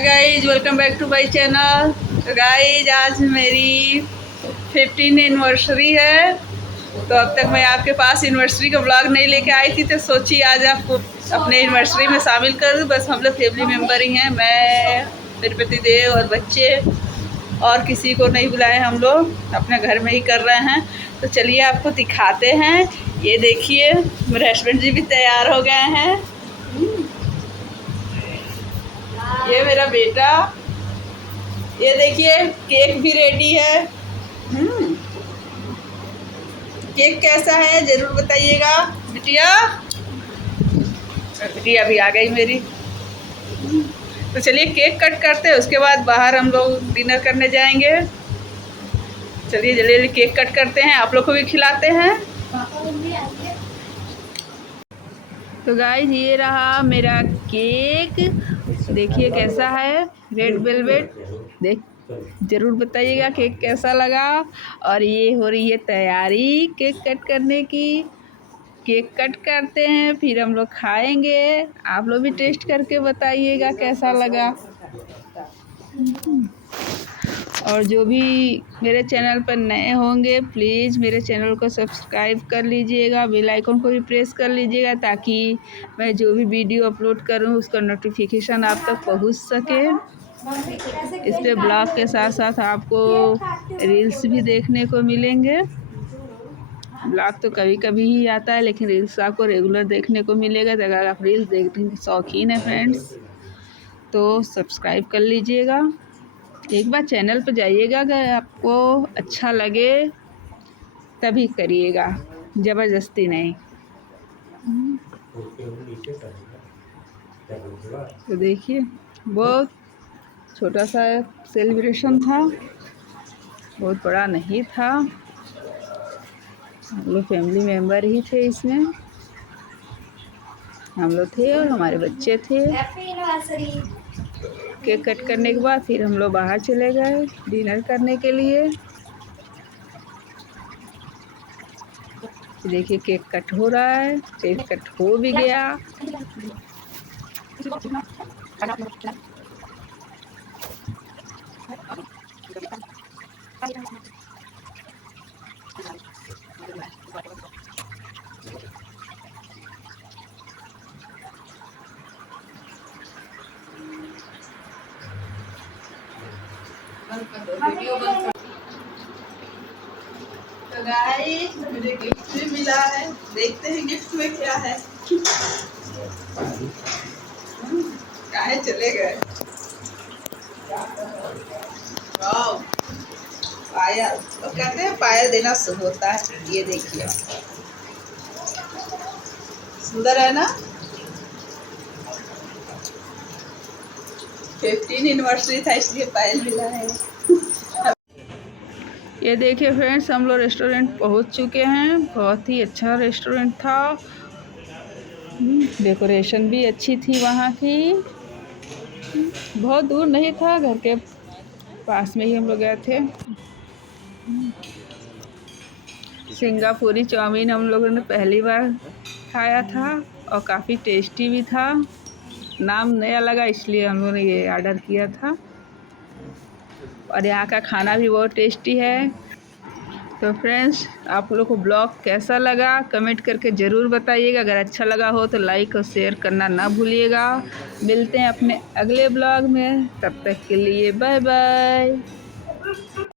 Guys welcome back to my channel. तो guys आज मेरी 15 एनिवर्सरी है। तो अब तक मैं आपके पास एनिवर्सरी का ब्लॉग नहीं लेके आई थी, तो सोची आज आपको अपने एनिवर्सरी में शामिल कर दूँ। बस हम लोग फैमिली मेम्बर ही हैं, मैं, मेरे पतिदेव और बच्चे, और किसी को नहीं बुलाए। हम लोग अपने घर में ही कर रहे हैं। तो चलिए आपको दिखाते हैं। ये देखिए मेरे हस्बैंड जी भी तैयार हो गए हैं। ये मेरा बेटा, ये देखिए केक भी रेडी है। केक कैसा है जरूर बताइएगा। बिटिया, बिटिया भी आ गई मेरी। तो चलिए केक कट करते हैं, उसके बाद बाहर हम लोग डिनर करने जाएंगे। चलिए जल्दी जल्दी केक कट करते हैं, आप लोग को भी खिलाते हैं। तो गाइस ये रहा मेरा केक, देखिए कैसा है, रेड वेलवेट। देख ज़रूर बताइएगा केक कैसा लगा। और ये हो रही है तैयारी केक कट करने की। केक कट करते हैं, फिर हम लोग खाएंगे। आप लोग भी टेस्ट करके बताइएगा कैसा लगा। और जो भी मेरे चैनल पर नए होंगे प्लीज़ मेरे चैनल को सब्सक्राइब कर लीजिएगा, बेल आइकन को भी प्रेस कर लीजिएगा, ताकि मैं जो भी वीडियो अपलोड करूं उसका नोटिफिकेशन आप तक पहुंच सके। इस पे ब्लॉग के साथ साथ आपको रील्स भी देखने को मिलेंगे। ब्लॉग तो कभी कभी ही आता है, लेकिन रील्स आपको रेगुलर देखने को मिलेगा। तो अगर आप रील्स देखने के शौकीन हैं फ्रेंड्स, तो सब्सक्राइब कर लीजिएगा। एक बार चैनल पर जाइएगा, अगर आपको अच्छा लगे तभी करिएगा, ज़बरदस्ती नहीं। तो देखिए बहुत छोटा सा सेलिब्रेशन था, बहुत बड़ा नहीं था। हम लोग फैमिली मेम्बर ही थे, इसमें हम लोग थे और हमारे बच्चे थे। केक कट करने के बाद फिर हम लोग बाहर चले गए डिनर करने के लिए। देखिए केक कट हो रहा है, केक कट हो भी गया। तो गाइस मुझे गिफ्ट भी मिला है, देखते हैं गिफ्ट में क्या है। काहे चले गए। वाओ, पायल, तो कहते हैं पायल देना शुभ होता है। ये देखिए सुंदर है ना। 15 एनिवर्सरी था इसलिए पायल मिला है। ये देखिए फ्रेंड्स, हम लोग रेस्टोरेंट पहुंच चुके हैं। बहुत ही अच्छा रेस्टोरेंट था, डेकोरेशन भी अच्छी थी वहाँ की। बहुत दूर नहीं था, घर के पास में ही हम लोग गए थे। सिंगापुरी चाउमीन हम लोगों ने पहली बार खाया था और काफ़ी टेस्टी भी था। नाम नया लगा इसलिए हम लोगों ने ये ऑर्डर किया था। और यहाँ का खाना भी बहुत टेस्टी है। तो फ्रेंड्स, आप लोग को ब्लॉग कैसा लगा कमेंट करके ज़रूर बताइएगा। अगर अच्छा लगा हो तो लाइक और शेयर करना ना भूलिएगा। मिलते हैं अपने अगले ब्लॉग में, तब तक के लिए बाय बाय।